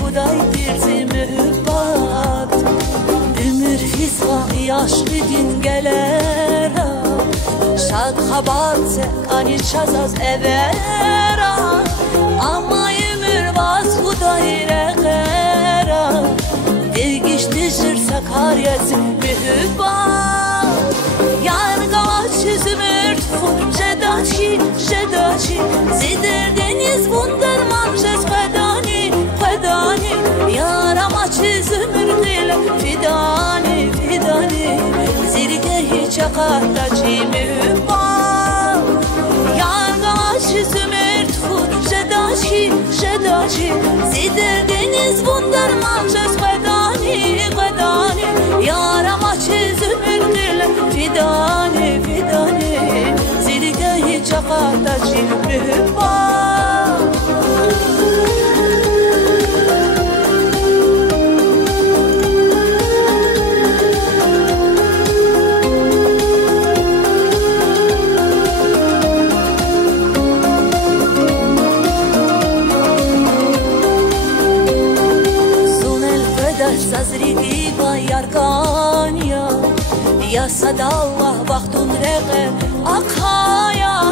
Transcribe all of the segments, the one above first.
Huday birzi mühibbat Ümür hizva yaşlı din gelera Şad xabatse ani çazaz evera Ama ümür vaz Huday reğera Dilgiş dişir sakaryesi mühibbat Yargavaç zümürt fur jedachi jedachi Zidir deniz wunderman jes fedani fedani Yaramaç zümürt ile fidani fidani Zirgehi çakatachi mühibbat Yargavaç zümürt fur jedachi jedachi Zidir deniz wunderman jes fedani fedani Yaramaç zümürt ile fidani fidani Zirgehi çakatachi mühibbat Sunel fedaş sazrigi va yarkanya Ya sadallah vaktun reğe akhaya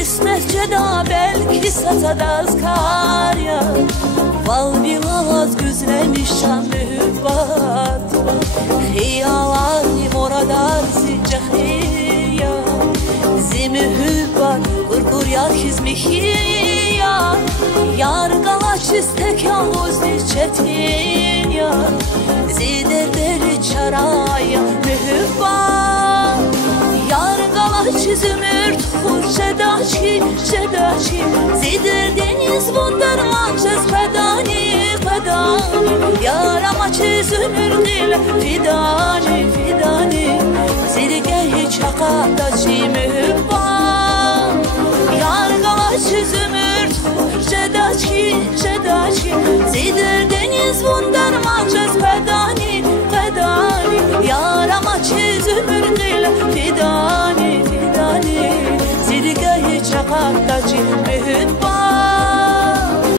İsmet ceda belki satadaz karya Val bilaz güzlemiş şan mühibbat Hiyalarni moradar zicahiyya Zi mühibbat kurkur yarkiz mihiyya Yargalaç istek yavuzli çetin ya Ziderderi çaraya mühibbat Yargalaç zümürt fur jedachi jedachi Zidir deniz wunderman jes fedani fedani Yaramaç zümürt ile fidani